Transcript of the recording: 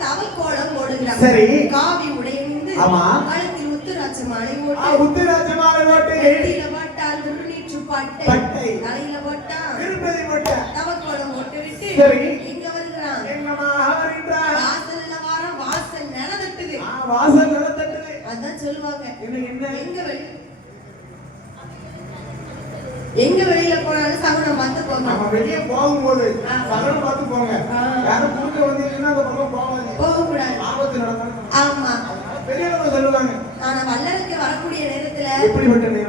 தவக்கோலம் போடுகிறார். சரி. காவி உடையணிந்து ஆமா கழுத்தில் உத்திராட்ச மாலை போட்டு உத்திராட்ச மாலை போட்டு நெற்றியில பட்டால் திருநீற்று பட்டை தலையில பட்டா திருப்பதி போட்ட தவக்கோலம் போட்டு விட்டு சரி எங்க வருகிறான்? எங்கம்மா வருகிறான்? வாசல்ல வாரம் வாசல் நிலத்தட்டுது. வாசல் நிலத்தட்டுது. அதான் சொல்லுவாங்க. என்ன எங்க வெளியில போனாலும் சகுனம் பார்த்து போங்க. நம்ம வெளியே போகும்போது சகுனம் பார்த்து போங்க. யாரும் குறுக்க வந்தீங்கன்னா அந்த பக்கம் போக கூடாது. ஆபத்து நடக்கும். ஆமா பெரியவங்க சொல்லுவாங்க. ஆனா வல்லருக்கு வரக்கூடிய நேரத்துல எப்படிப்பட்ட நேரம்